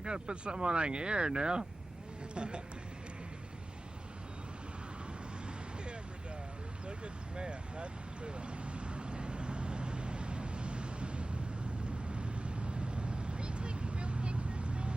I gotta put something on the air now. Look at Matt. That's Bill. Are you taking real pictures, man?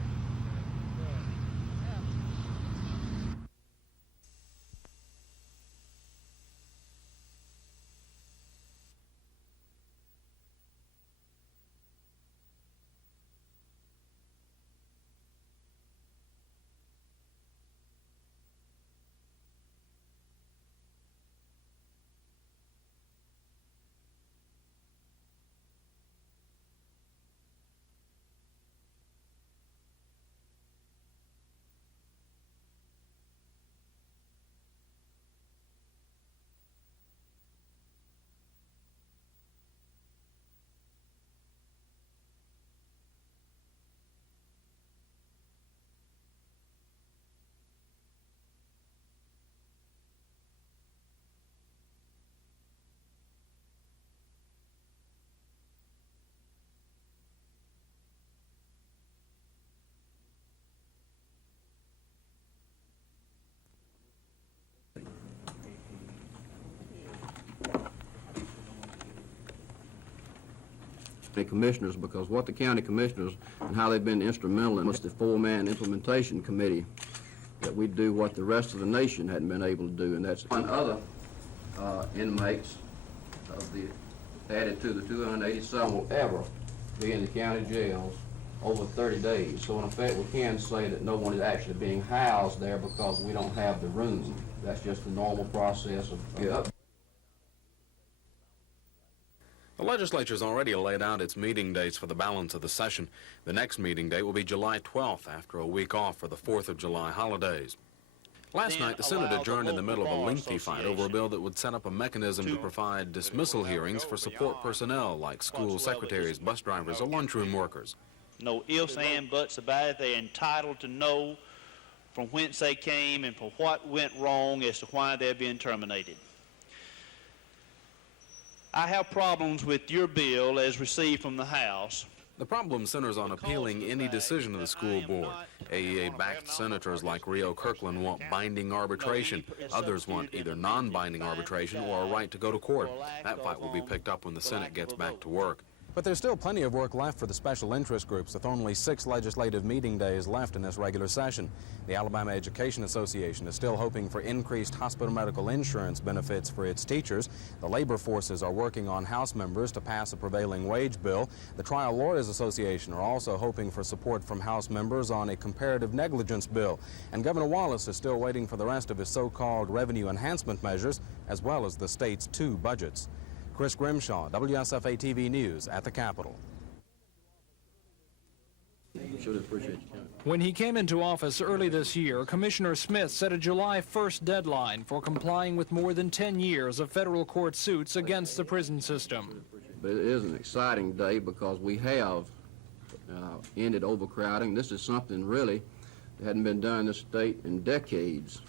The commissioners, because what the county commissioners and how they've been instrumental in the four-man implementation committee, that we do what the rest of the nation hadn't been able to do, and that's one other inmates of the added to the 287 will ever be in the county jails over 30 days. So in effect, we can say that no one is actually being housed there because we don't have the room. That's just the normal process of The legislature's already laid out its meeting dates for the balance of the session. The next meeting date will be July 12th, after a week off for the 4th of July holidays. Last night, the Senate adjourned in the middle of a lengthy fight over a bill that would set up a mechanism to provide dismissal hearings for support personnel like school secretaries, bus drivers, or lunchroom workers. No ifs and buts about it. They're entitled to know from whence they came and for what went wrong as to why they're being terminated. I have problems with your bill as received from the House. The problem centers on appealing any decision of the school board. AEA-backed senators like Rio Kirkland want binding arbitration. Others want either non-binding arbitration or a right to go to court. That fight will be picked up when the Senate gets back to work. But there's still plenty of work left for the special interest groups, with only 6 legislative meeting days left in this regular session. The Alabama Education Association is still hoping for increased hospital medical insurance benefits for its teachers. The labor forces are working on House members to pass a prevailing wage bill. The Trial Lawyers Association are also hoping for support from House members on a comparative negligence bill. And Governor Wallace is still waiting for the rest of his so-called revenue enhancement measures, as well as the state's 2 budgets. Chris Grimshaw, WSFA TV News at the Capitol. When he came into office early this year, Commissioner Smith set a July 1st deadline for complying with more than 10 years of federal court suits against the prison system. But it is an exciting day because we have ended overcrowding. This is something really that hadn't been done in this state in decades.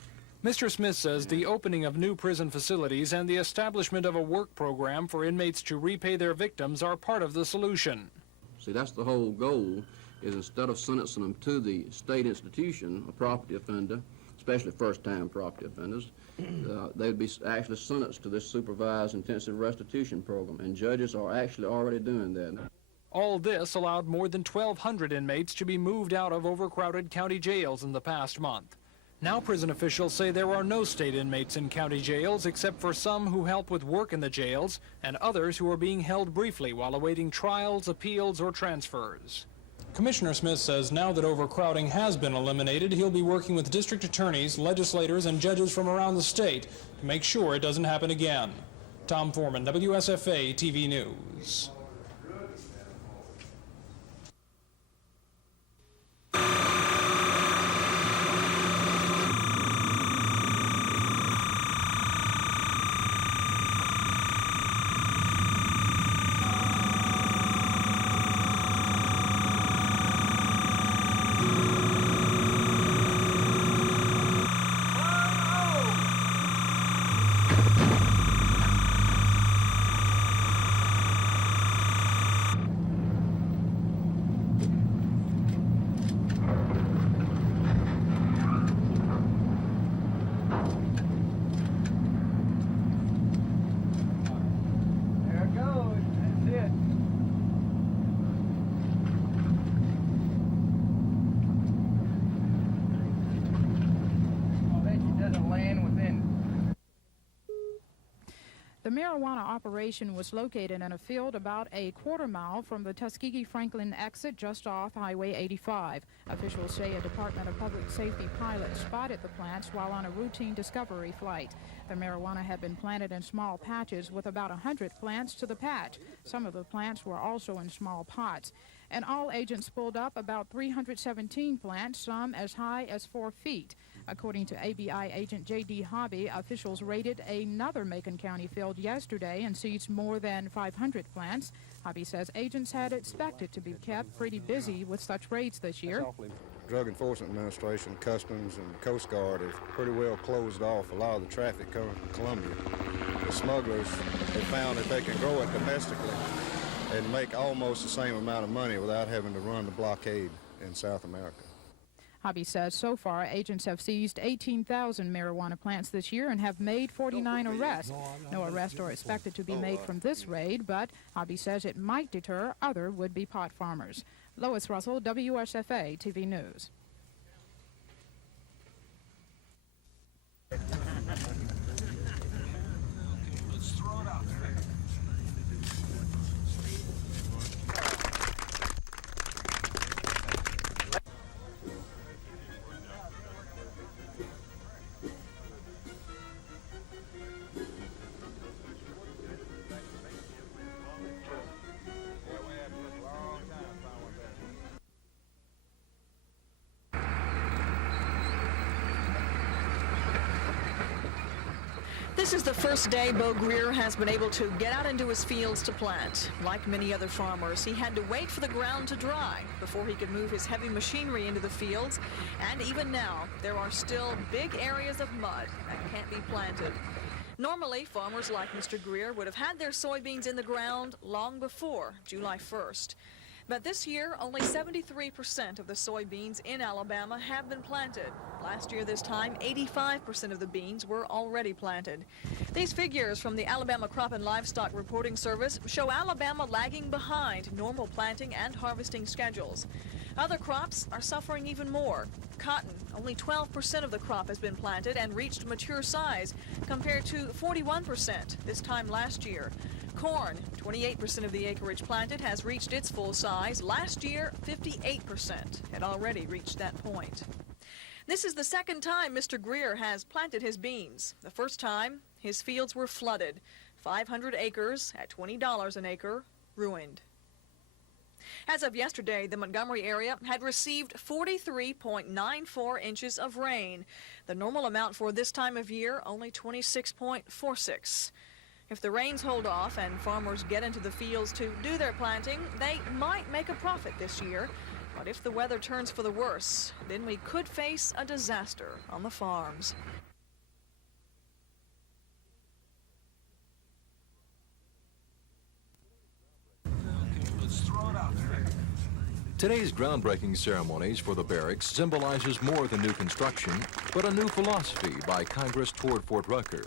Mr. Smith says the opening of new prison facilities and the establishment of a work program for inmates to repay their victims are part of the solution. See, that's the whole goal, is instead of sentencing them to the state institution, a property offender, especially first-time property offenders, they'd be actually sentenced to this supervised intensive restitution program, and judges are actually already doing that. All this allowed more than 1,200 inmates to be moved out of overcrowded county jails in the past month. Now prison officials say there are no state inmates in county jails except for some who help with work in the jails and others who are being held briefly while awaiting trials, appeals, or transfers. Commissioner Smith says now that overcrowding has been eliminated, he'll be working with district attorneys, legislators, and judges from around the state to make sure it doesn't happen again. Tom Foreman, WSFA TV News. The marijuana operation was located in a field about a quarter-mile from the Tuskegee-Franklin exit just off Highway 85. Officials say a Department of Public Safety pilot spotted the plants while on a routine discovery flight. The marijuana had been planted in small patches with about 100 plants to the patch. Some of the plants were also in small pots. And all agents pulled up about 317 plants, some as high as 4 feet. According to ABI agent J.D. Hobby, officials raided another Macon County field yesterday and seized more than 500 plants. Hobby says agents had expected to be kept pretty busy with such raids this year. Drug Enforcement Administration, Customs, and Coast Guard have pretty well closed off a lot of the traffic coming from Columbia. The smugglers have found that they can grow it domestically and make almost the same amount of money without having to run the blockade in South America. Hobby says so far agents have seized 18,000 marijuana plants this year and have made 49 arrests. No arrests are expected to be made from this raid, but Hobby says it might deter other would-be pot farmers. Lois Russell, WSFA TV News. Let's throw it out there. This is the first day Bo Greer has been able to get out into his fields to plant. Like many other farmers, he had to wait for the ground to dry before he could move his heavy machinery into the fields. And even now, there are still big areas of mud that can't be planted. Normally, farmers like Mr. Greer would have had their soybeans in the ground long before July 1st. But this year, only 73% of the soybeans in Alabama have been planted. Last year this time, 85% of the beans were already planted. These figures from the Alabama Crop and Livestock Reporting Service show Alabama lagging behind normal planting and harvesting schedules. Other crops are suffering even more. Cotton, only 12% of the crop has been planted and reached mature size, compared to 41% this time last year. Corn, 28% of the acreage planted has reached its full size. Last year, 58% had already reached that point. This is the second time Mr. Greer has planted his beans. The first time, his fields were flooded. 500 acres at $20 an acre, ruined. As of yesterday, the Montgomery area had received 43.94 inches of rain. The normal amount for this time of year, only 26.46. If the rains hold off and farmers get into the fields to do their planting, they might make a profit this year. But if the weather turns for the worse, then we could face a disaster on the farms. Let's throw it out there. Today's groundbreaking ceremonies for the barracks symbolizes more than new construction, but a new philosophy by Congress toward Fort Rucker.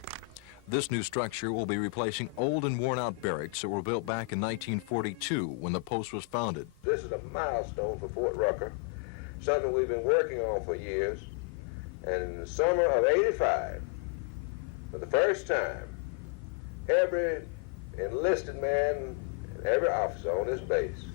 This new structure will be replacing old and worn-out barracks that were built back in 1942 when the post was founded. This is a milestone for Fort Rucker, something we've been working on for years. And in the summer of '85, for the first time, every enlisted man and every officer on this base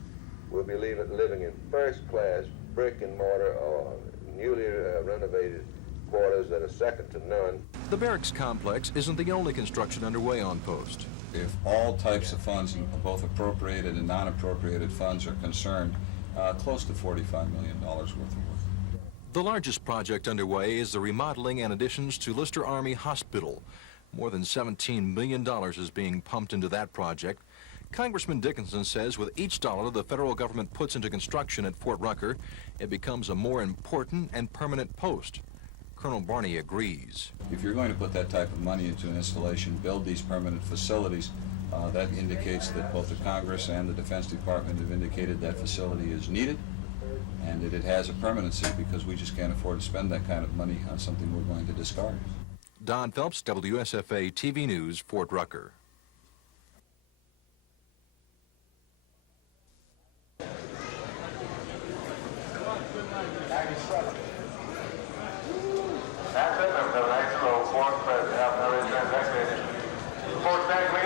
will be living in first-class brick and mortar or newly renovated quarters that are second to none. The barracks complex isn't the only construction underway on post. If all types of funds, both appropriated and non-appropriated funds, are concerned, close to $45 million worth of work. The largest project underway is the remodeling and additions to Lister Army Hospital. More than $17 million is being pumped into that project. Congressman Dickinson says with each dollar the federal government puts into construction at Fort Rucker, it becomes a more important and permanent post. Colonel Barney agrees. If you're going to put that type of money into an installation, build these permanent facilities, that indicates that both the Congress and the Defense Department have indicated that facility is needed and that it has a permanency, because we just can't afford to spend that kind of money on something we're going to discard. Don Phelps, WSFA TV News, Fort Rucker. That's it, number 780, Fort President, Fort President.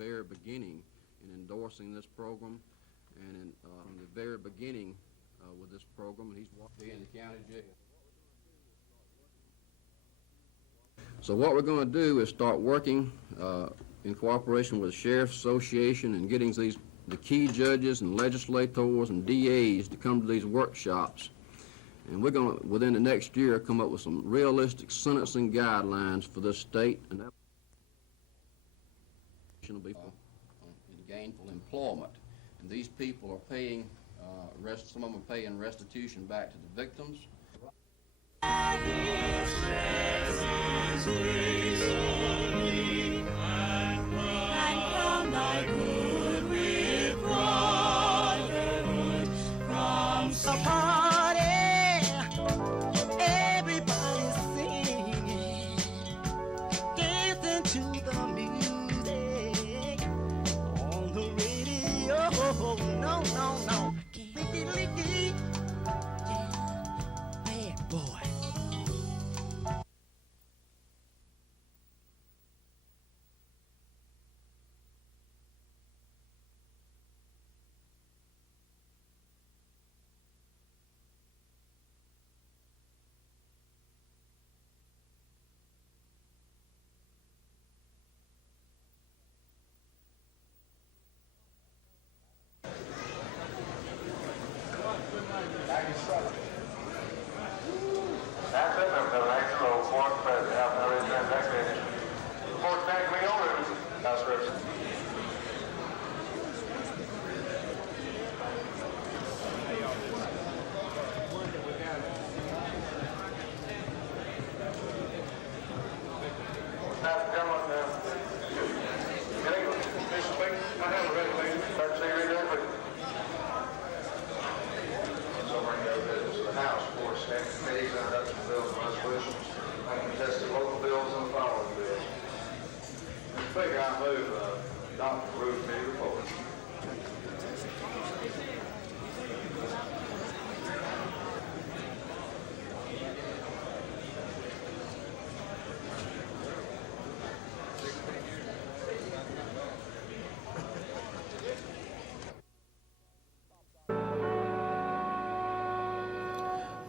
very beginning in endorsing this program, and from the very beginning with this program, and he's walking in the county jail. So what we're going to do is start working in cooperation with the Sheriff's Association and getting the key judges and legislators and DAs to come to these workshops. And we're going to, within the next year, come up with some realistic sentencing guidelines for this state, and that will be in gainful employment. And these people are paying, some of them are paying restitution back to the victims.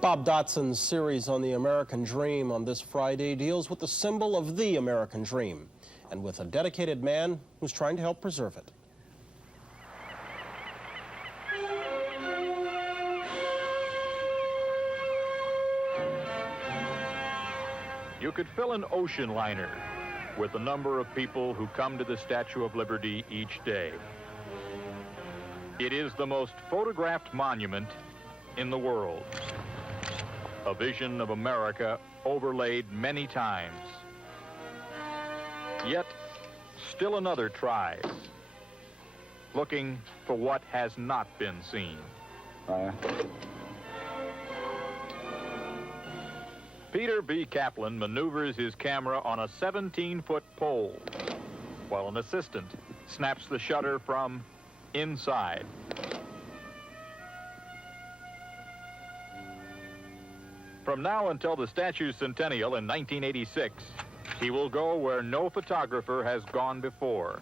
Bob Dotson's series on the American Dream on this Friday deals with the symbol of the American Dream and with a dedicated man who's trying to help preserve it. You could fill an ocean liner with the number of people who come to the Statue of Liberty each day. It is the most photographed monument in the world. A vision of America overlaid many times. Yet, still another tries, looking for what has not been seen. Peter B. Kaplan maneuvers his camera on a 17-foot pole, while an assistant snaps the shutter from inside. From now until the statue's centennial in 1986, he will go where no photographer has gone before.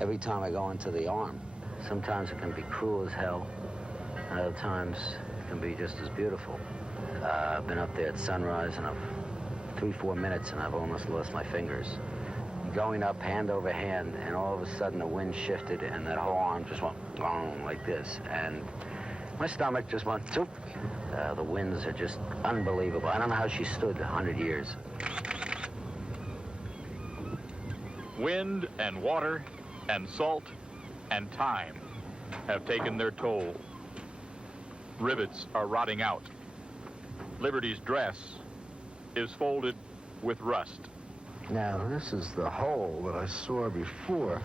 Every time I go into the arm, sometimes it can be cruel as hell, and other times it can be just as beautiful. I've been up there at sunrise, and 3-4 minutes, and I've almost lost my fingers. Going up hand over hand, and all of a sudden the wind shifted, and that whole arm just went like this, and my stomach just went zoop. The winds are just unbelievable. I don't know how she stood 100 years. Wind and water and salt and time have taken their toll. Rivets are rotting out. Liberty's dress is folded with rust. Now, this is the hole that I saw before.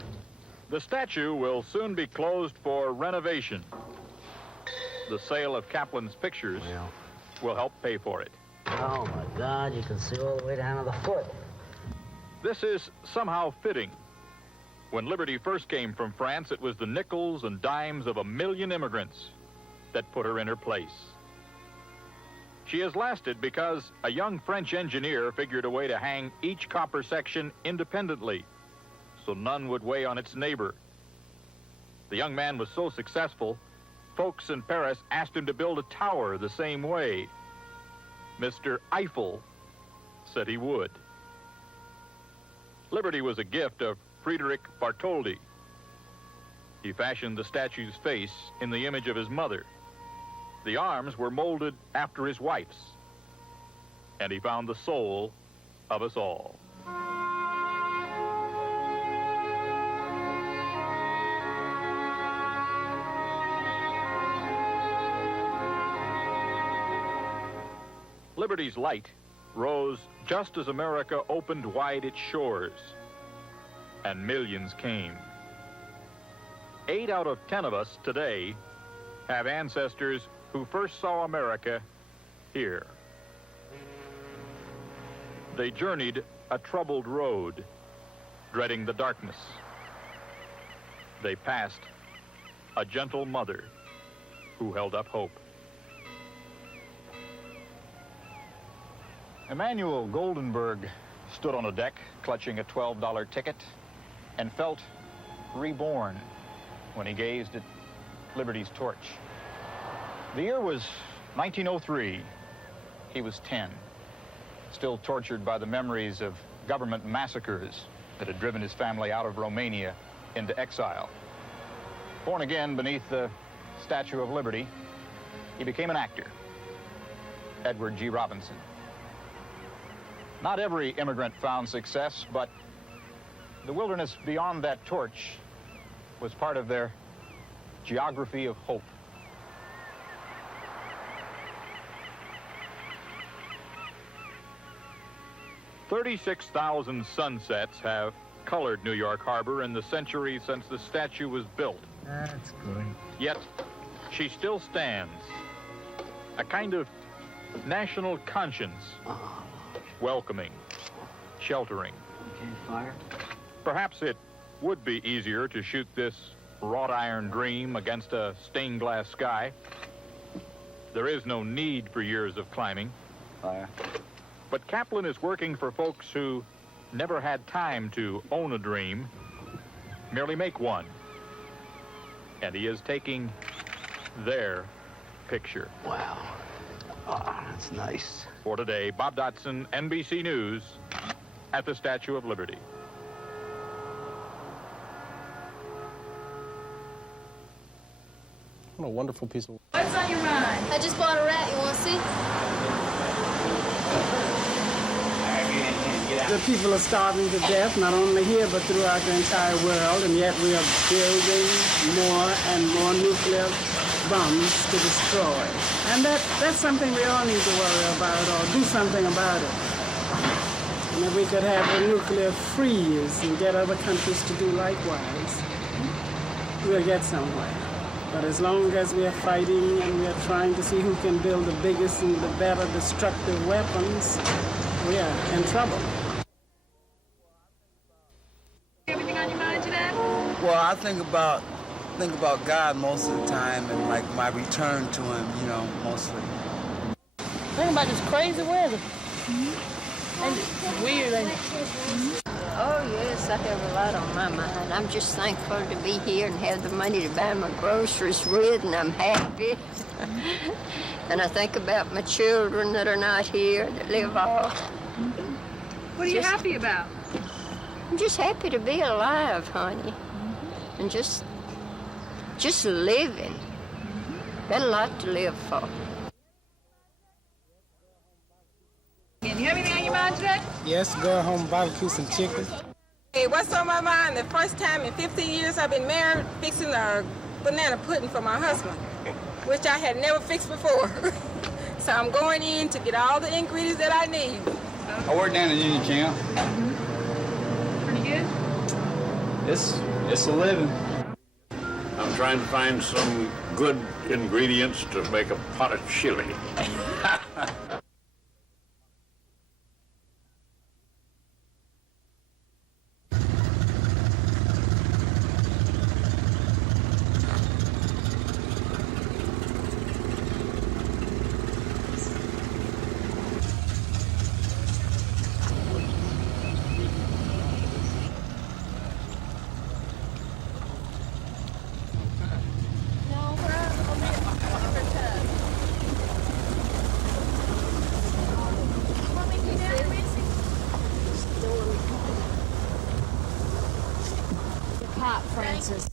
The statue will soon be closed for renovation. The sale of Kaplan's pictures will help pay for it. Oh, my God, you can see all the way down to the foot. This is somehow fitting. When Liberty first came from France, it was the nickels and dimes of 1 million immigrants that put her in her place. She has lasted because a young French engineer figured a way to hang each copper section independently so none would weigh on its neighbor. The young man was so successful, folks in Paris asked him to build a tower the same way. Mr. Eiffel said he would. Liberty was a gift of Friedrich Bartholdi. He fashioned the statue's face in the image of his mother. The arms were molded after his wife's. And he found the soul of us all. Liberty's light rose just as America opened wide its shores, and millions came. 8 out of 10 of us today have ancestors who first saw America here. They journeyed a troubled road, dreading the darkness. They passed a gentle mother who held up hope. Emanuel Goldenberg stood on a deck, clutching a $12 ticket, and felt reborn when he gazed at Liberty's torch. The year was 1903. He was 10, still tortured by the memories of government massacres that had driven his family out of Romania into exile. Born again beneath the Statue of Liberty, he became an actor, Edward G. Robinson. Not every immigrant found success, but the wilderness beyond that torch was part of their geography of hope. "36,000 sunsets have colored New York Harbor in the century since the statue was built. That's good. Yet, she still stands, a kind of national conscience, welcoming, sheltering. Okay, fire. Perhaps it would be easier to shoot this wrought iron dream against a stained glass sky. There is no need for years of climbing. Fire. But Kaplan is working for folks who never had time to own a dream, merely make one. And he is taking their picture. Wow. Oh, that's nice. For today, Bob Dotson, NBC News, at the Statue of Liberty. What a wonderful piece of... What's on your mind? I just bought a rat. You want to see? The people are starving to death, not only here, but throughout the entire world, and yet we are building more and more nuclear bombs to destroy. And that's something we all need to worry about or do something about it. And if we could have a nuclear freeze and get other countries to do likewise, we'll get somewhere. But as long as we are fighting and we are trying to see who can build the biggest and the better destructive weapons, we are in trouble. Everything on your mind today? Well, I think about God most of the time and like my return to him, you know, mostly. Think about this crazy weather. And it's weird, ain't it? Oh, yes, I have a lot on my mind. I'm just thankful to be here and have the money to buy my groceries with, and I'm happy. And I think about my children that are not here, that live off. What are you happy about? I'm just happy to be alive, honey. And just living. Got a lot to live for. And you have anything on your mind today? Yes, go home, barbecue some chicken. Hey, what's on my mind? The first time in 15 years I've been married, fixing a banana pudding for my husband, which I had never fixed before. So I'm going in to get all the ingredients that I need. I work down in Union Camp. Pretty good? It's a living. I'm trying to find some good ingredients to make a pot of chili. Jesus.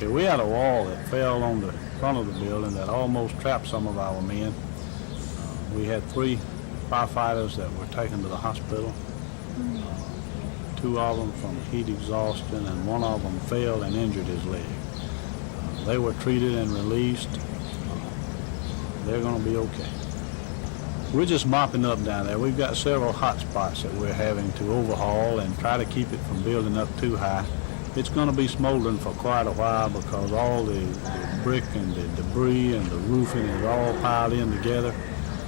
We had a wall that fell on the front of the building that almost trapped some of our men. We had 3 firefighters that were taken to the hospital. 2 of them from heat exhaustion, and 1 of them fell and injured his leg. They were treated and released. They're going to be okay. We're just mopping up down there. We've got several hot spots that we're having to overhaul and try to keep it from building up too high. It's going to be smoldering for quite a while because all the brick and the debris and the roofing is all piled in together,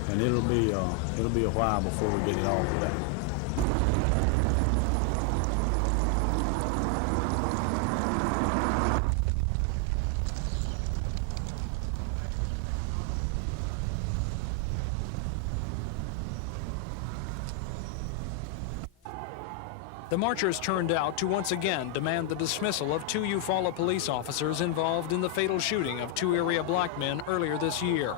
and it'll be a while before we get it all put out. The marchers turned out to once again demand the dismissal of 2 Eufaula police officers involved in the fatal shooting of 2 area black men earlier this year.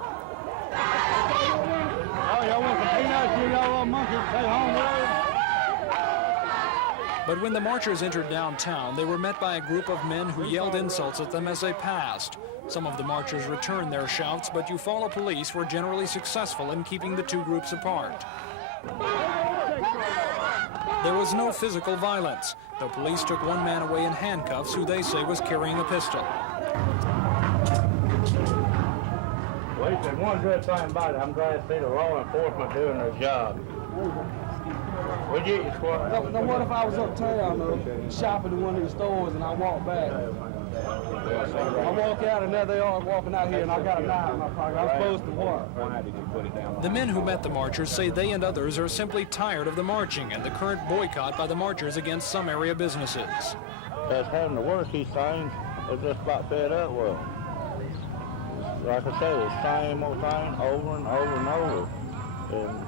But when the marchers entered downtown, they were met by a group of men who yelled insults at them as they passed. Some of the marchers returned their shouts, but Eufaula police were generally successful in keeping the 2 groups apart. There was no physical violence, though police took 1 man away in handcuffs who they say was carrying a pistol. Well, he said one good thing about it, I'm glad to see the law enforcement doing their job. Where'd you get your squad? No, what if I was uptown shopping in one of the stores and I walked back? I walk out and there they are walking out here and I got a knife in my pocket. I'm supposed to what? The men who met the marchers say they and others are simply tired of the marching and the current boycott by the marchers against some area businesses. That's having to work these things. They're just about fed up with. Like I said, it's the same old thing over and over and over. And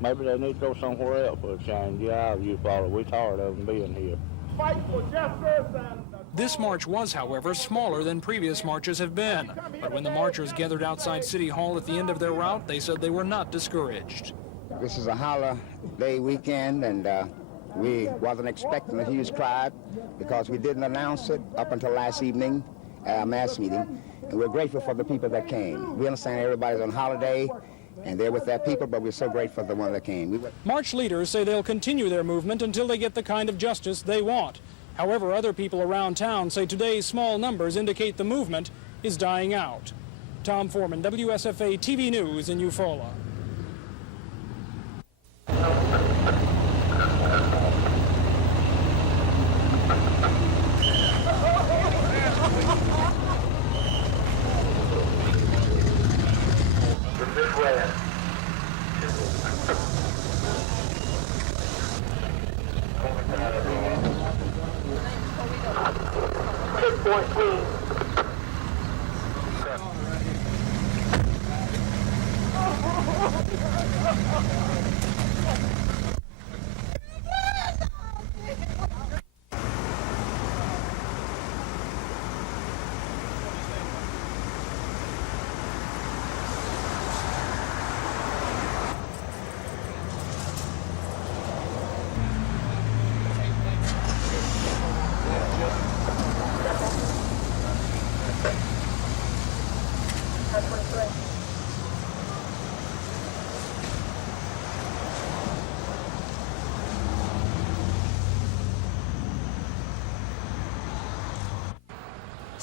maybe they need to go somewhere else for a change. Yeah, you follow. We're tired of them being here. Fight for justice and... This march was, however, smaller than previous marches have been. But when the marchers gathered outside City Hall at the end of their route, they said they were not discouraged. This is a holiday weekend, and we wasn't expecting a huge crowd because we didn't announce it up until last evening at our mass meeting. And we're grateful for the people that came. We understand everybody's on holiday, and they're with their people, but we're so grateful for the one that came. March leaders say they'll continue their movement until they get the kind of justice they want. However, other people around town say today's small numbers indicate the movement is dying out. Tom Foreman, WSFA TV News in Eufaula.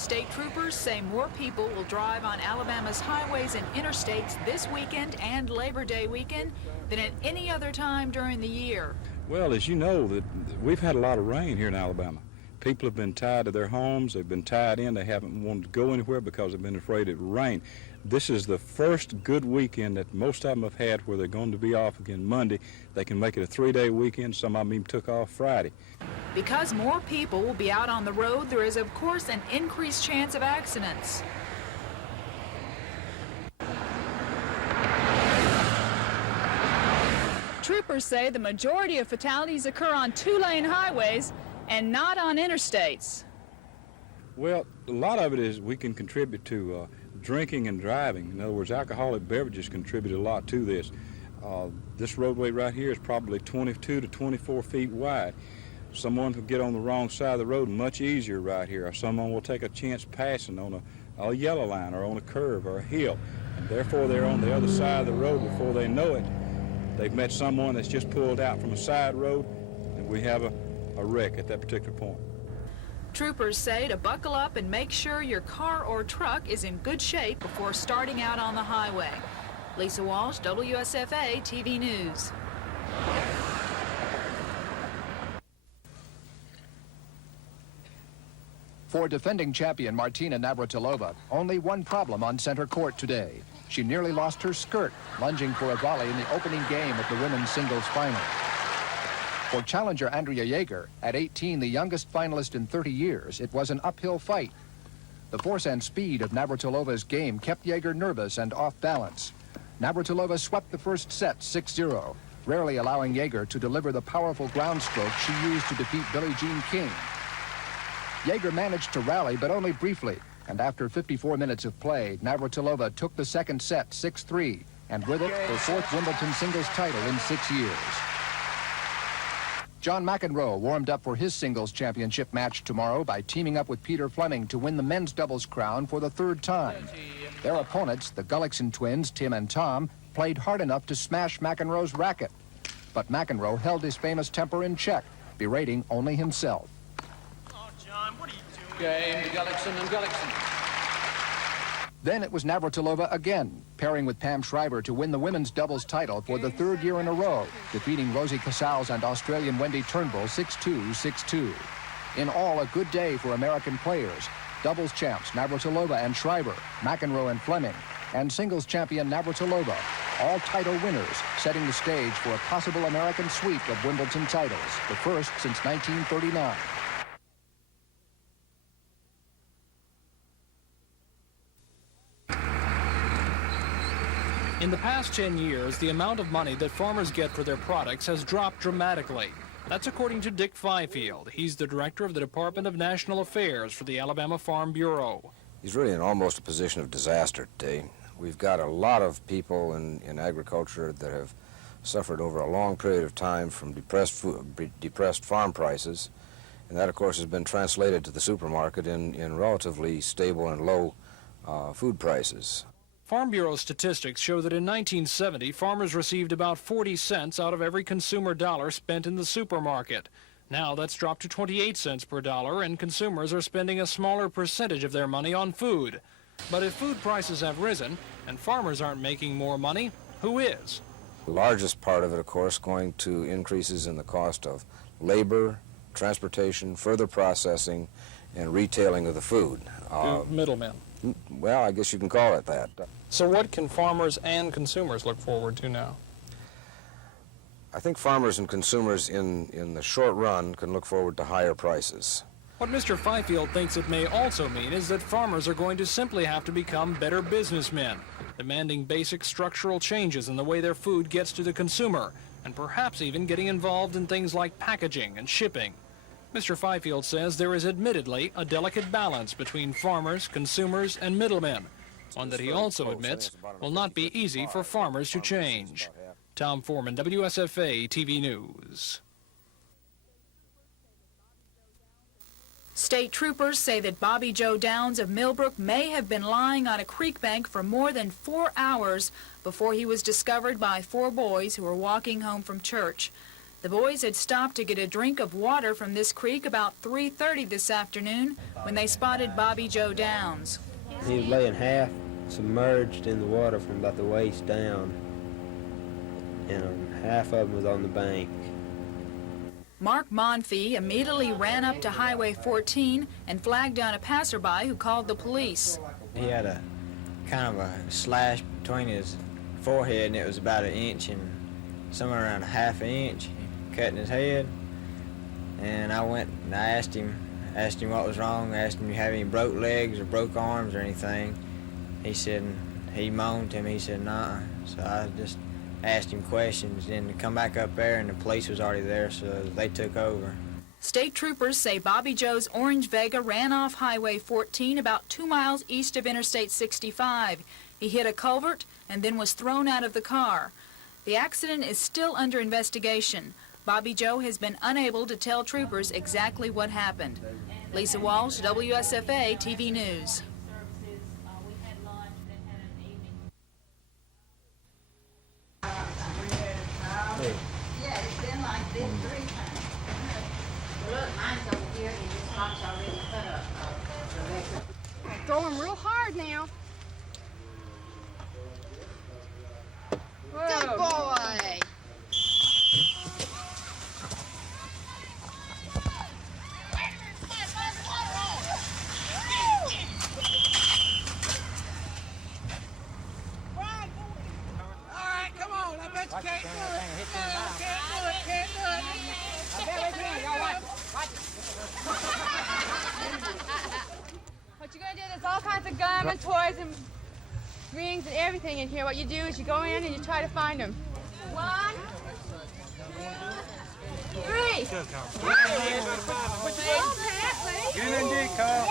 State troopers say more people will drive on Alabama's highways and interstates this weekend and Labor Day weekend than at any other time during the year. Well, as you know, that we've had a lot of rain here in Alabama. People have been tied to their homes. They've been tied in. They haven't wanted to go anywhere because they've been afraid it would rain. This is the first good weekend that most of them have had where they're going to be off again Monday. They can make it a 3-day weekend. Some of them even took off Friday. Because more people will be out on the road, there is, of course, an increased chance of accidents. Troopers say the majority of fatalities occur on 2-lane highways and not on interstates. Well, a lot of it is we can contribute to drinking and driving. In other words, alcoholic beverages contribute a lot to this. This roadway right here is probably 22 to 24 feet wide. Someone could get on the wrong side of the road much easier right here, or someone will take a chance passing on a yellow line or on a curve or a hill, and therefore they're on the other side of the road before they know it. They've met someone that's just pulled out from a side road, and we have a wreck at that particular point. Troopers say to buckle up and make sure your car or truck is in good shape before starting out on the highway. Lisa Walsh, WSFA TV News. For defending champion Martina Navratilova, only one problem on center court today. She nearly lost her skirt, lunging for a volley in the opening game of the women's singles final. For challenger Andrea Jaeger, at 18, the youngest finalist in 30 years, it was an uphill fight. The force and speed of Navratilova's game kept Jaeger nervous and off balance. Navratilova swept the first set 6-0, rarely allowing Jaeger to deliver the powerful ground stroke she used to defeat Billie Jean King. Jaeger managed to rally, but only briefly, and after 54 minutes of play, Navratilova took the second set 6-3, and with it, her fourth Wimbledon singles title in 6 years. John McEnroe warmed up for his singles championship match tomorrow by teaming up with Peter Fleming to win the men's doubles crown for the third time. Their opponents, the Gullickson twins, Tim and Tom, played hard enough to smash McEnroe's racket. But McEnroe held his famous temper in check, berating only himself. Game to Gullickson and Gullickson. Then it was Navratilova again, pairing with Pam Shriver to win the women's doubles title for the third year in a row, defeating Rosie Casals and Australian Wendy Turnbull 6-2, 6-2. In all, a good day for American players. Doubles champs Navratilova and Shriver, McEnroe and Fleming, and singles champion Navratilova, all title winners, setting the stage for a possible American sweep of Wimbledon titles, the first since 1939. In the past 10 years, the amount of money that farmers get for their products has dropped dramatically. That's according to Dick Fifield. He's the director of the Department of National Affairs for the Alabama Farm Bureau. He's really in almost a position of disaster today. We've got a lot of people in agriculture that have suffered over a long period of time from depressed farm prices, and that, of course, has been translated to the supermarket in relatively stable and low food prices. Farm Bureau statistics show that in 1970, farmers received about 40 cents out of every consumer dollar spent in the supermarket. Now that's dropped to 28 cents per dollar, and consumers are spending a smaller percentage of their money on food. But if food prices have risen and farmers aren't making more money, who is? The largest part of it, of course, going to increases in the cost of labor, transportation, further processing, and retailing of the food. Middlemen. Well, I guess you can call it that. So what can farmers and consumers look forward to now? I think farmers and consumers in the short run can look forward to higher prices. What Mr. Fifield thinks it may also mean is that farmers are going to simply have to become better businessmen, demanding basic structural changes in the way their food gets to the consumer, and perhaps even getting involved in things like packaging and shipping. Mr. Fifield says there is admittedly a delicate balance between farmers, consumers, and middlemen, one that he also admits will not be easy for farmers to change. Tom Foreman, WSFA TV News. State troopers say that Bobby Joe Downs of Millbrook may have been lying on a creek bank for more than 4 hours before he was discovered by 4 boys who were walking home from church. The boys had stopped to get a drink of water from this creek about 3:30 this afternoon when they spotted Bobby Joe Downs. He was laying half submerged in the water from about the waist down, and half of him was on the bank. Mark Monfee immediately ran up to Highway 14 and flagged down a passerby who called the police. He had a kind of a slash between his forehead, and it was about 1 inch and somewhere around a ½ inch, cut in his head. And I went and I asked him what was wrong. I asked him, "You have any broke legs or broke arms or anything?" He said, he moaned to me. He said, "Nah." So I just asked him questions, and to come back up there, and the police was already there, so they took over. State troopers say Bobby Joe's orange Vega ran off Highway 14 about 2 miles east of Interstate 65. He hit a culvert and then was thrown out of the car. The accident is still under investigation. Bobby Joe has been unable to tell troopers exactly what happened. Lisa Walsh, WSFA TV News. Yeah, it's been like this 3 times. Look, mine's over here, and this hot's already cut up. Throw him real hard now. Good boy. What you're gonna do, there's all kinds of gum and toys and rings and everything in here. What you do is you go in and you try to find them. 1, 3. Get in and dig, Kyle.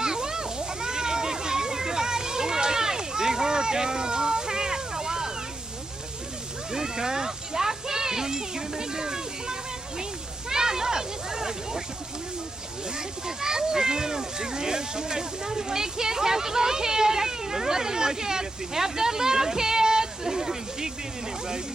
Dig hard, Kyle. Dig, Kyle. Get in and dig. Big kids, have the little kids. Let the little kids. Have the little kids. Dig in there, baby.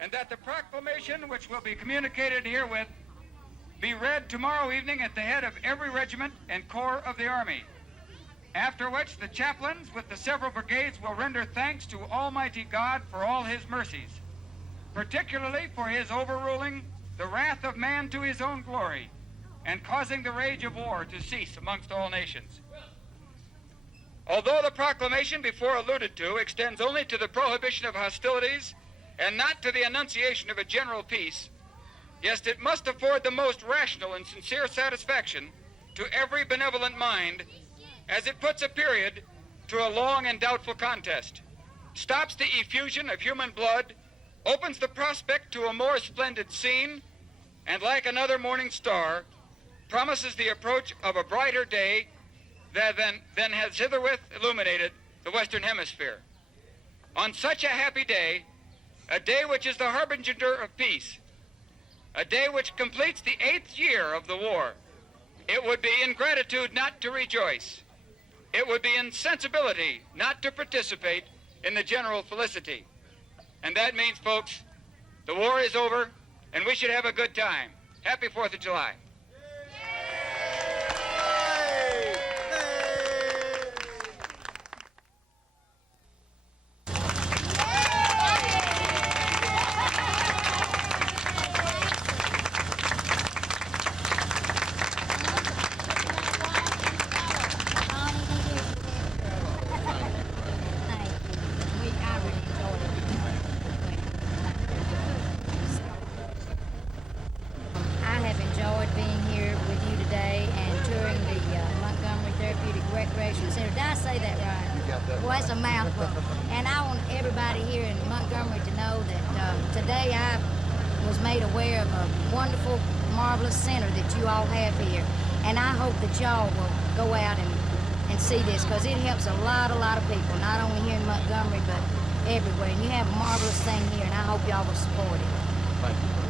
And that the proclamation, which will be communicated herewith, be read tomorrow evening at the head of every regiment and corps of the Army. After which the chaplains with the several brigades will render thanks to Almighty God for all his mercies, particularly for his overruling the wrath of man to his own glory and causing the rage of war to cease amongst all nations. Although the proclamation before alluded to extends only to the prohibition of hostilities and not to the enunciation of a general peace, yet it must afford the most rational and sincere satisfaction to every benevolent mind, as it puts a period to a long and doubtful contest, stops the effusion of human blood, opens the prospect to a more splendid scene, and like another morning star, promises the approach of a brighter day than has hitherwith illuminated the Western Hemisphere. On such a happy day, a day which is the harbinger of peace, a day which completes the 8th year of the war, it would be ingratitude not to rejoice. It would be insensibility not to participate in the general felicity. And that means, folks, the war is over, and we should have a good time. Happy 4th of July. I have enjoyed being here with you today and touring the Montgomery Therapeutic Recreation Center. Did I say that right? You got that Well, right. that's a mouthful. And I want everybody here in Montgomery to know that today I was made aware of a wonderful, marvelous center that you all have here. And I hope that y'all will go out and see this, because it helps a lot of people, not only here in Montgomery, but everywhere. And you have a marvelous thing here, and I hope y'all will support it. Thank you. Thank you.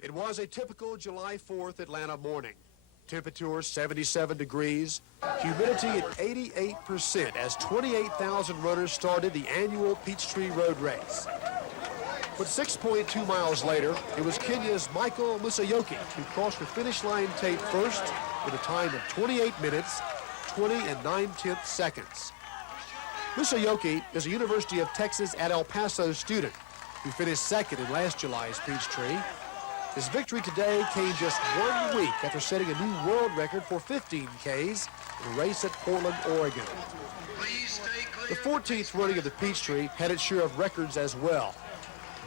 It was a typical July 4th Atlanta morning. Temperature 77 degrees, humidity at 88% as 28,000 runners started the annual Peachtree Road Race. But 6.2 miles later, it was Kenya's Michael Musayoki who crossed the finish line tape first with a time of 28 minutes, 20 and 9/10 seconds. Musayoki is a University of Texas at El Paso student who finished second in last July's Peachtree. His victory today came just 1 week after setting a new world record for 15 Ks in a race at Portland, Oregon. The 14th running of the Peachtree had its share of records as well.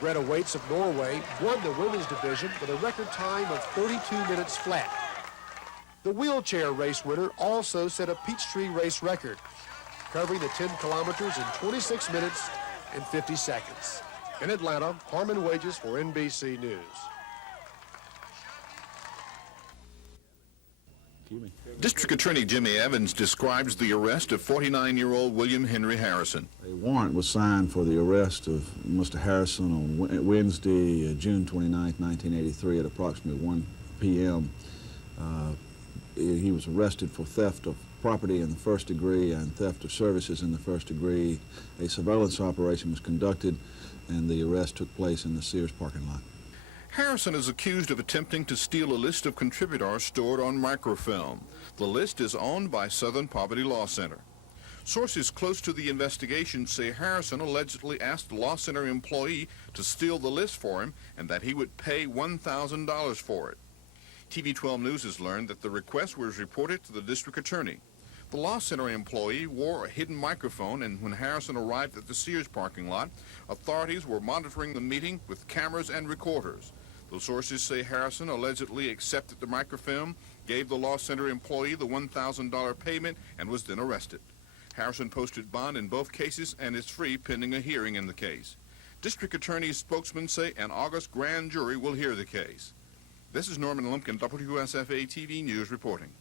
Greta Waits of Norway won the women's division with a record time of 32 minutes flat. The wheelchair race winner also set a Peachtree race record, covering the 10 kilometers in 26 minutes and 50 seconds. In Atlanta, Harmon Wages for NBC News. District Attorney Jimmy Evans describes the arrest of 49-year-old William Henry Harrison. A warrant was signed for the arrest of Mr. Harrison on Wednesday, June 29, 1983 at approximately 1 p.m. He was arrested for theft of property in the first degree and theft of services in the first degree. A surveillance operation was conducted and the arrest took place in the Sears parking lot. Harrison is accused of attempting to steal a list of contributors stored on microfilm. The list is owned by Southern Poverty Law Center. Sources close to the investigation say Harrison allegedly asked the Law Center employee to steal the list for him and that he would pay $1,000 for it. TV 12 News has learned that the request was reported to the district attorney. The Law Center employee wore a hidden microphone, and when Harrison arrived at the Sears parking lot, authorities were monitoring the meeting with cameras and recorders. The sources say Harrison allegedly accepted the microfilm, gave the Law Center employee the $1,000 payment, and was then arrested. Harrison posted bond in both cases and is free pending a hearing in the case. District Attorney's spokesman say an August grand jury will hear the case. This is Norman Lumpkin, WSFA TV News reporting.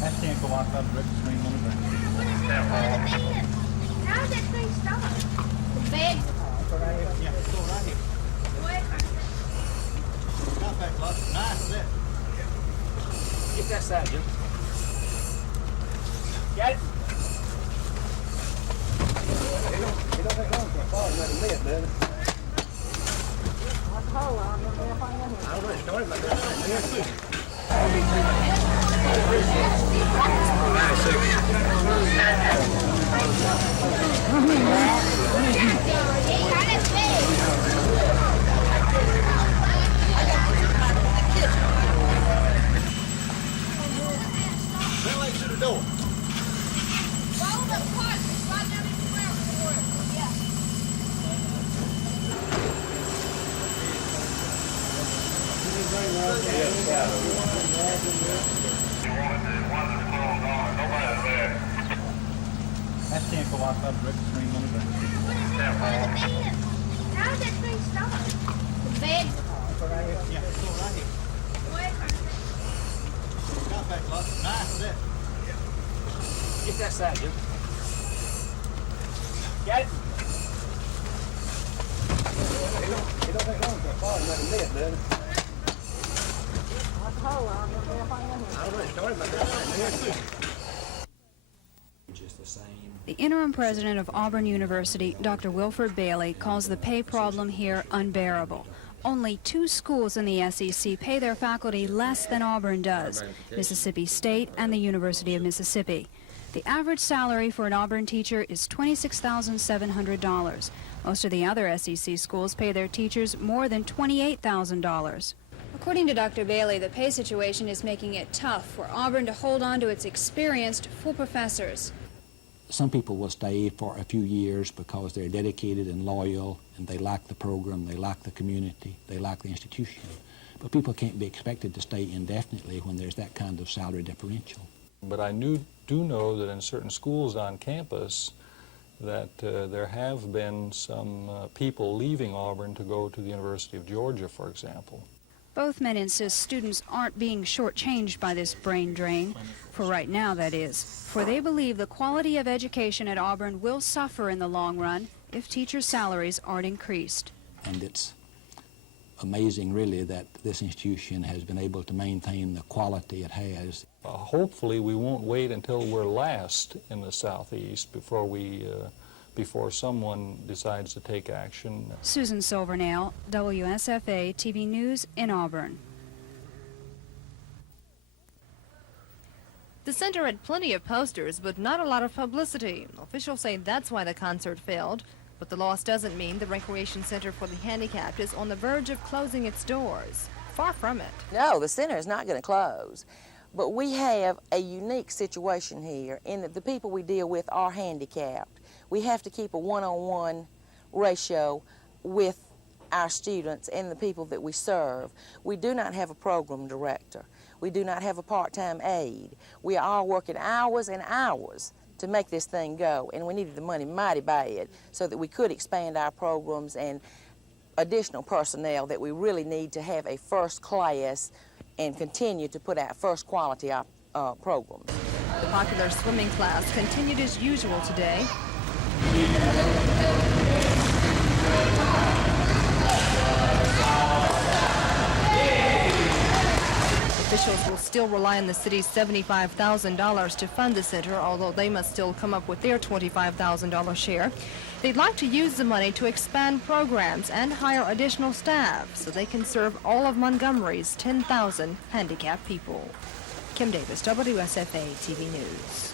That can't go off of the swing on the ground. How did that thing stop? The bed That's 10 co-op up the stream on the ground. How did that thing stop? The bed? Yeah, it's all right here. Got back a lot. Nice, is it? Get that side, Jim. Got it? It don't take long to fall in that net, does it? I don't know, it started about that. The interim president of Auburn University, Dr. Wilford Bailey, calls the pay problem here unbearable. Only 2 schools in the SEC pay their faculty less than Auburn does, Mississippi State and the University of Mississippi. The average salary for an Auburn teacher is $26,700. Most of the other SEC schools pay their teachers more than $28,000. According to Dr. Bailey, the pay situation is making it tough for Auburn to hold on to its experienced full professors. Some people will stay for a few years because they're dedicated and loyal and they like the program, they like the community, they like the institution. But people can't be expected to stay indefinitely when there's that kind of salary differential. But I do know that in certain schools on campus that there have been some people leaving Auburn to go to the University of Georgia, for example. Both men insist students aren't being shortchanged by this brain drain, for right now that is, for they believe the quality of education at Auburn will suffer in the long run if teachers' salaries aren't increased. And it's amazing really that this institution has been able to maintain the quality it has. Hopefully we won't wait until we're last in the Southeast before someone decides to take action. Susan Silvernail, WSFA TV News in Auburn. The center had plenty of posters, but not a lot of publicity. Officials say that's why the concert failed. But the loss doesn't mean the Recreation Center for the Handicapped is on the verge of closing its doors. Far from it. No, the center is not going to close. But we have a unique situation here in that the people we deal with are handicapped. We have to keep a one-on-one ratio with our students and the people that we serve. We do not have a program director. We do not have a part-time aide. We are all working hours and hours to make this thing go, and we needed the money mighty bad so that we could expand our programs and additional personnel that we really need to have a first class and continue to put out first quality programs. The popular swimming class continued as usual today. Officials will still rely on the city's $75,000 to fund the center, although they must still come up with their $25,000 share. They'd like to use the money to expand programs and hire additional staff so they can serve all of Montgomery's 10,000 handicapped people. Kim Davis, WSFA TV News.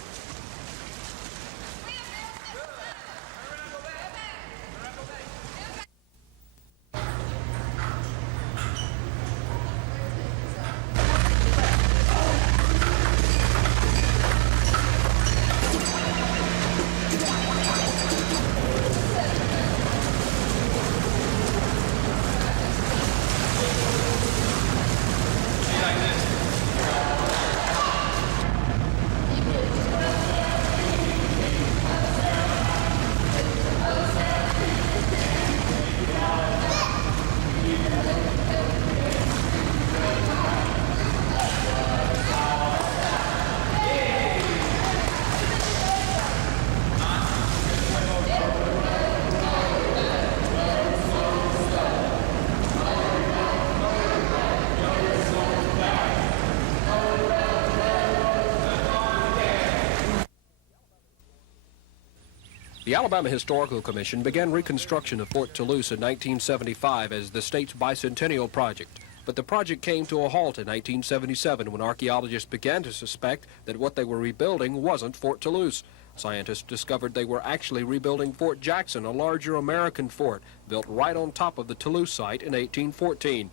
The Alabama Historical Commission began reconstruction of Fort Toulouse in 1975 as the state's bicentennial project. But the project came to a halt in 1977 when archaeologists began to suspect that what they were rebuilding wasn't Fort Toulouse. Scientists discovered they were actually rebuilding Fort Jackson, a larger American fort built right on top of the Toulouse site in 1814.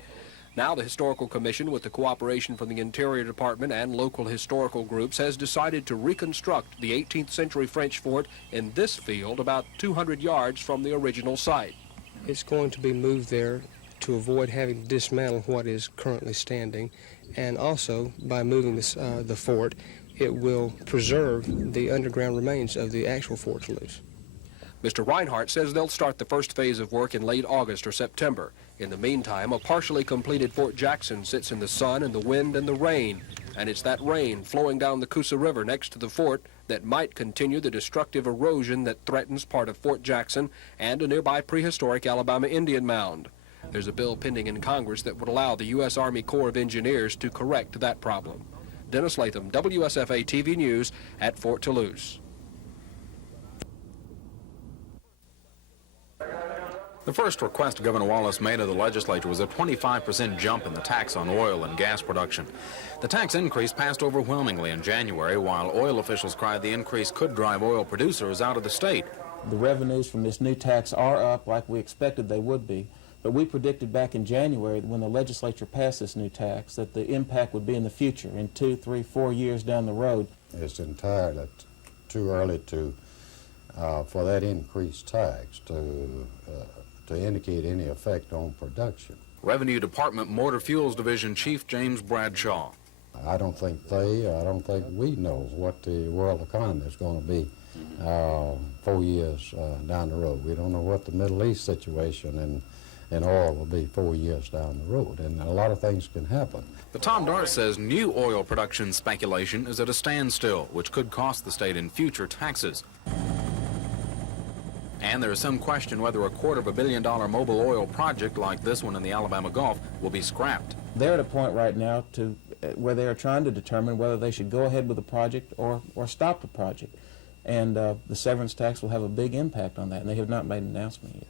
Now the Historical Commission, with the cooperation from the Interior Department and local historical groups, has decided to reconstruct the 18th century French fort in this field about 200 yards from the original site. It's going to be moved there to avoid having to dismantle what is currently standing, and also by moving the fort, it will preserve the underground remains of the actual Fort Toulouse. Mr. Reinhardt says they'll start the first phase of work in late August or September. In the meantime, a partially completed Fort Jackson sits in the sun and the wind and the rain, and it's that rain flowing down the Coosa River next to the fort that might continue the destructive erosion that threatens part of Fort Jackson and a nearby prehistoric Alabama Indian mound. There's a bill pending in Congress that would allow the U.S. Army Corps of Engineers to correct that problem. Dennis Latham, WSFA TV News at Fort Toulouse. The first request Governor Wallace made of the legislature was a 25% jump in the tax on oil and gas production. The tax increase passed overwhelmingly in January, while oil officials cried the increase could drive oil producers out of the state. The revenues from this new tax are up like we expected they would be, but we predicted back in January when the legislature passed this new tax that the impact would be in the future, in 2, 3, 4 years down the road. It's entirely too early to for that increased tax to indicate any effect on production. Revenue Department Motor Fuels Division Chief James Bradshaw. I don't think I don't think we know what the world economy is going to be 4 years down the road. We don't know what the Middle East situation and oil will be 4 years down the road, and a lot of things can happen. But Tom Dart says new oil production speculation is at a standstill, which could cost the state in future taxes. And there is some question whether a $250 million mobile oil project like this one in the Alabama Gulf will be scrapped. They're at a point right now where they are trying to determine whether they should go ahead with the project or stop the project. And the severance tax will have a big impact on that, and they have not made an announcement yet.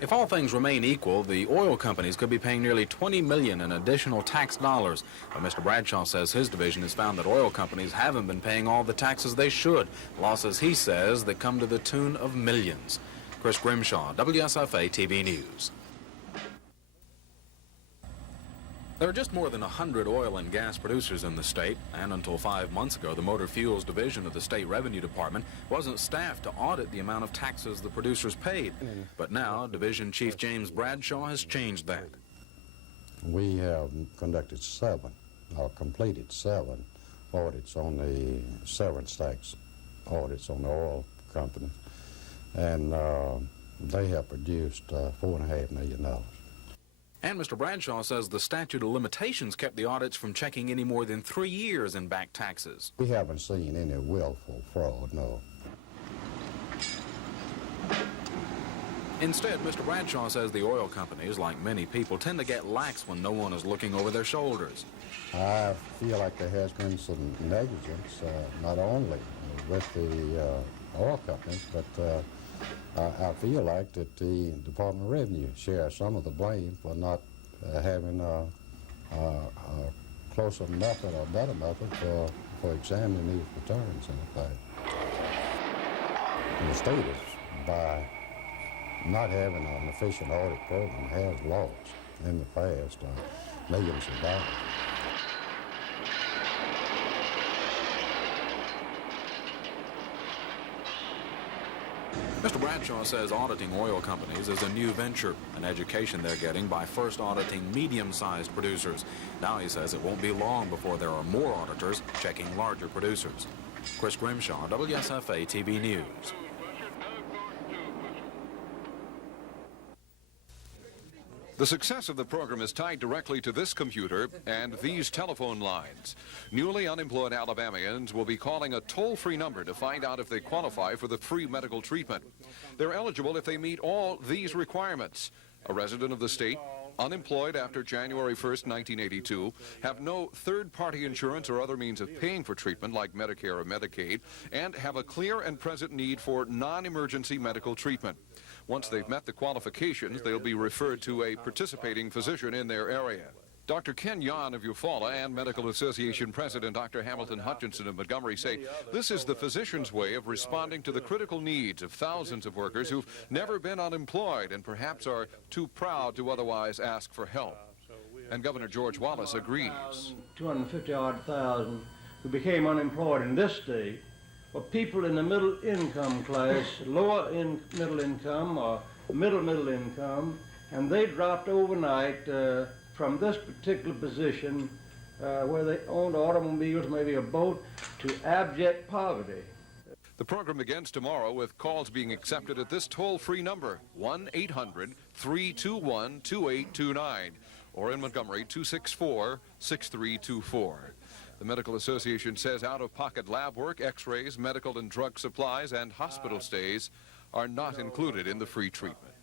If all things remain equal, the oil companies could be paying nearly $20 million in additional tax dollars. But Mr. Bradshaw says his division has found that oil companies haven't been paying all the taxes they should. Losses, he says, that come to the tune of millions. Chris Grimshaw, WSFA TV News. There are just more than 100 oil and gas producers in the state, and until 5 months ago, the Motor Fuels Division of the State Revenue Department wasn't staffed to audit the amount of taxes the producers paid. But now, Division Chief James Bradshaw has changed that. We have conducted completed 7 audits on the severance tax audits on the oil companies. And they have produced $4.5 million. And Mr. Bradshaw says the statute of limitations kept the audits from checking any more than 3 years in back taxes. We haven't seen any willful fraud, no. Instead, Mr. Bradshaw says the oil companies, like many people, tend to get lax when no one is looking over their shoulders. I feel like there has been some negligence, not only with the oil companies, but I feel like that the Department of Revenue shares some of the blame for not having a closer method or better method for examining these returns, in effect. And the state is, by not having an efficient audit program, has lost in the past millions of dollars. Mr. Bradshaw says auditing oil companies is a new venture, an education they're getting by first auditing medium-sized producers. Now he says it won't be long before there are more auditors checking larger producers. Chris Grimshaw, WSFA TV News. The success of the program is tied directly to this computer and these telephone lines. Newly unemployed Alabamians will be calling a toll-free number to find out if they qualify for the free medical treatment. They're eligible if they meet all these requirements: a resident of the state, unemployed after January 1st, 1982, have no third-party insurance or other means of paying for treatment like Medicare or Medicaid, and have a clear and present need for non-emergency medical treatment. Once they've met the qualifications, they'll be referred to a participating physician in their area. Dr. Ken Yon of Eufaula and Medical Association President Dr. Hamilton Hutchinson of Montgomery say this is the physician's way of responding to the critical needs of thousands of workers who've never been unemployed and perhaps are too proud to otherwise ask for help. And Governor George Wallace agrees. 250-odd thousand who became unemployed in this state were people in the middle income class, middle income or middle income, and they dropped overnight from this particular position where they owned automobiles, maybe a boat, to abject poverty. The program begins tomorrow with calls being accepted at this toll-free number, 1-800-321-2829, or in Montgomery, 264-6324. The Medical Association says out-of-pocket lab work, x-rays, medical and drug supplies, and hospital stays are not included in the free treatment.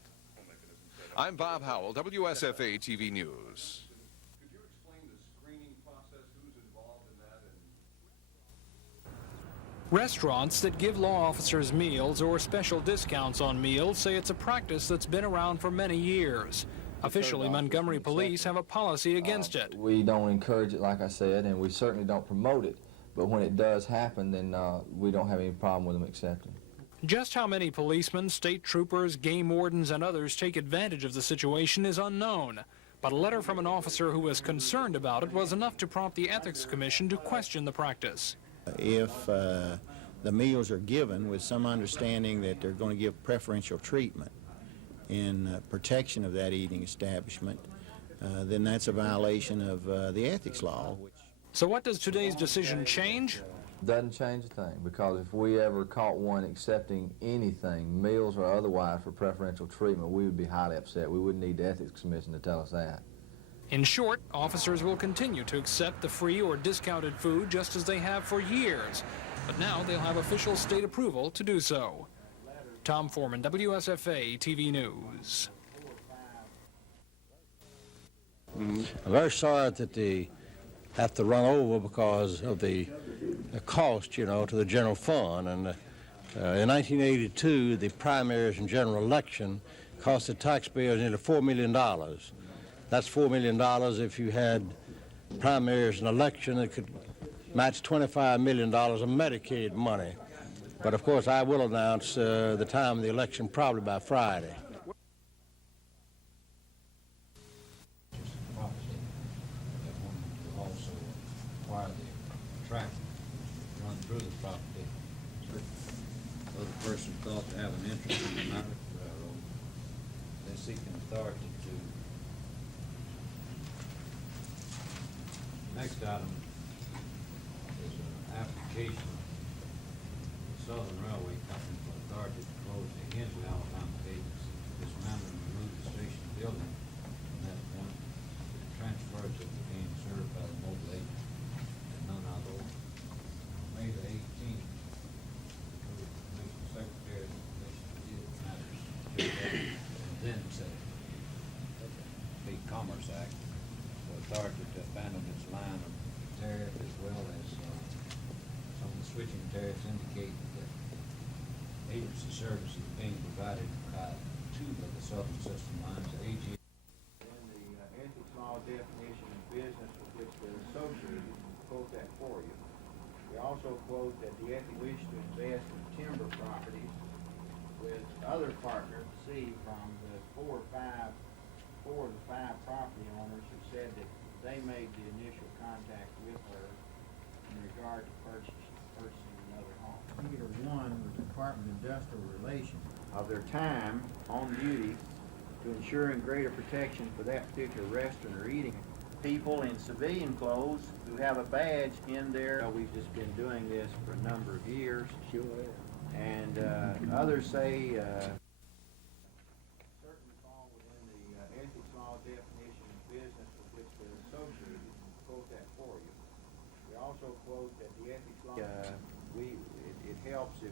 I'm Bob Howell, WSFA TV News. Could you explain the screening process, who's involved in that? Restaurants that give law officers meals or special discounts on meals say it's a practice that's been around for many years. Officially, Montgomery police have a policy against it. We don't encourage it, like I said, and we certainly don't promote it. But when it does happen, then we don't have any problem with them accepting. Just how many policemen, state troopers, game wardens, and others take advantage of the situation is unknown. But a letter from an officer who was concerned about it was enough to prompt the Ethics Commission to question the practice. If the meals are given with some understanding that they're going to give preferential treatment in protection of that eating establishment, then that's a violation of the ethics law. So what does today's decision change? Doesn't change a thing, because if we ever caught one accepting anything, meals or otherwise, for preferential treatment, we would be highly upset. We wouldn't need the Ethics Commission to tell us that. In short, officers will continue to accept the free or discounted food just as they have for years. But now they'll have official state approval to do so. Tom Foreman, WSFA TV News. I'm very sorry that they have to run over because of the cost, you know, to the general fund. And in 1982, the primaries and general election cost the taxpayers nearly $4 million. That's $4 million if you had primaries and election that could match $25 million of Medicaid money. But of course, I will announce the time of the election probably by Friday. Also acquire the tract, run through the property. Other person thought to have an interest in the matter, they're seeking authority to. Next item is an application to Southern Railway Company for authority to close the Hensley, Alabama agency, dismantle and remove the station building from that point, transfer it to being served by the mobile agent and none other. May the 18th, the Commission Secretary of the Commission did matters and then said the Commerce Act for authority to abandon its line of tariff, as well as some of the switching tariffs indicate that agency service is being provided by two of the Southern System lines, AG. In the ethics law definition of business with which they're associated, we'll quote that for you. We also quote that the ethics wish to invest in timber properties with other partners. See from the four of the five property owners who said that they made the initial contact with her in regard to purchasing another home. Either one was the Department of Industrial Relations of their time on duty to ensuring greater protection for that particular restaurant or eating. People in civilian clothes who have a badge in there. We've just been doing this for a number of years. Sure. And others say certainly fall within the ethics law definition of business with which they're associated. We'll quote that for you. We also quote that the ethics law, it helps if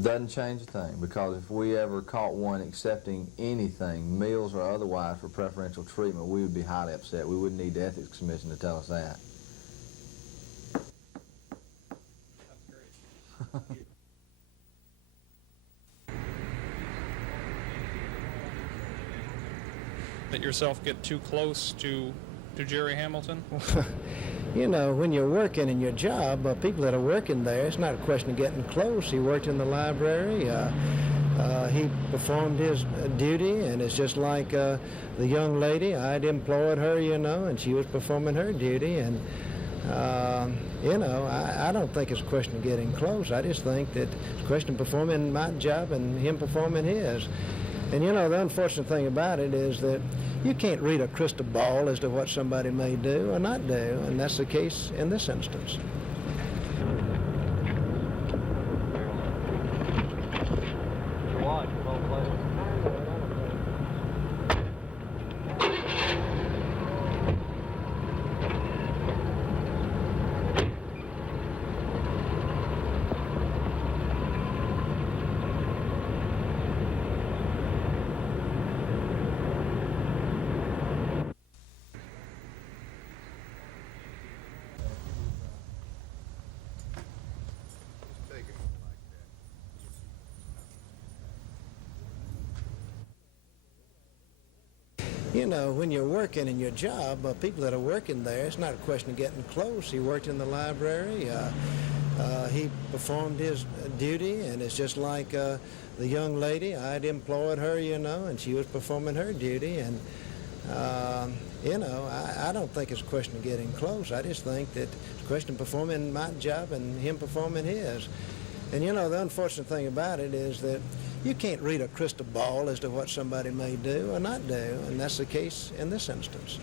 Doesn't change a thing, because if we ever caught one accepting anything, meals or otherwise, for preferential treatment, we would be highly upset. We wouldn't need the Ethics Commission to tell us that. Let yourself get too close to Jerry Hamilton? You know, when you're working in your job, people that are working there, it's not a question of getting close. He worked in the library. He performed his duty, and it's just like the young lady. I'd employed her, you know, and she was performing her duty. And, you know, I don't think it's a question of getting close. I just think that it's a question of performing my job and him performing his. And, you know, the unfortunate thing about it is that you can't read a crystal ball as to what somebody may do or not do, and that's the case in this instance. You know, when you're working in your job, people that are working there, it's not a question of getting close. He worked in the library. He performed his duty, and it's just like the young lady. I'd employed her, you know, and she was performing her duty. And, you know, I don't think it's a question of getting close. I just think that it's a question of performing my job and him performing his. And, you know, the unfortunate thing about it is that you can't read a crystal ball as to what somebody may do or not do, and that's the case in this instance.